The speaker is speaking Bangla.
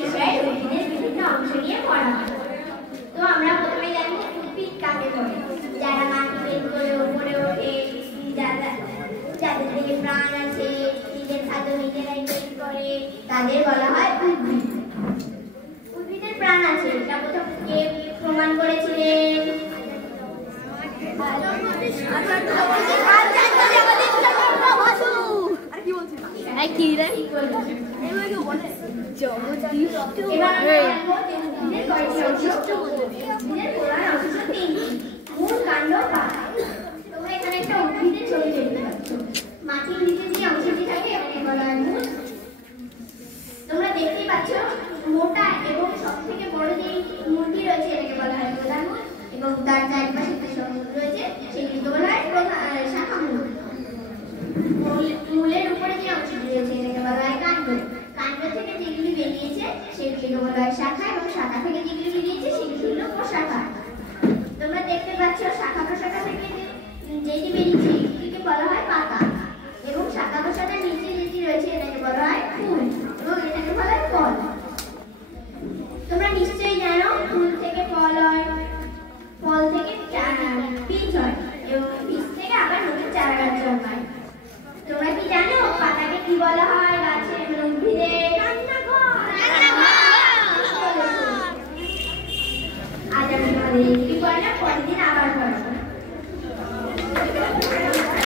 বিষয়ে উদ্ভিদের বিভিন্ন অংশ নিয়ে পড়া হয়। তো আমরা প্রথমে জানি উদ্ভিদ কাকে বলে। যারা মাটি বের করে উপরে ওঠে, যাদের দেহে প্রাণ আছে, নিজের খাদ্য নিজেরাই বের করে, তাদের বলা হয় উদ্ভিদ। উদ্ভিদের প্রাণ আছে এটা প্রথম কে প্রমাণ করেছিলেন? মাটির নিচে যে অংশটি থাকে এটাকে বলা হয় মূল। তোমরা দেখতেই পাচ্ছ মোটা এবং সবথেকে বড় যে মূলটি রয়েছে এটাকে বলা হয় প্রধান মূল, এবং তার চারপাশে যে সবগুলো রয়েছে সেগুলিকে বলা হয় শাখা মূল। মূলের উপরে যে অংশটি রয়েছে এটাকে বলা হয় কাণ্ড। কাণ্ড থেকে যেগুলি বেরিয়েছে সেগুলিকে বলা হয় শাখা, এবং শাখা থেকে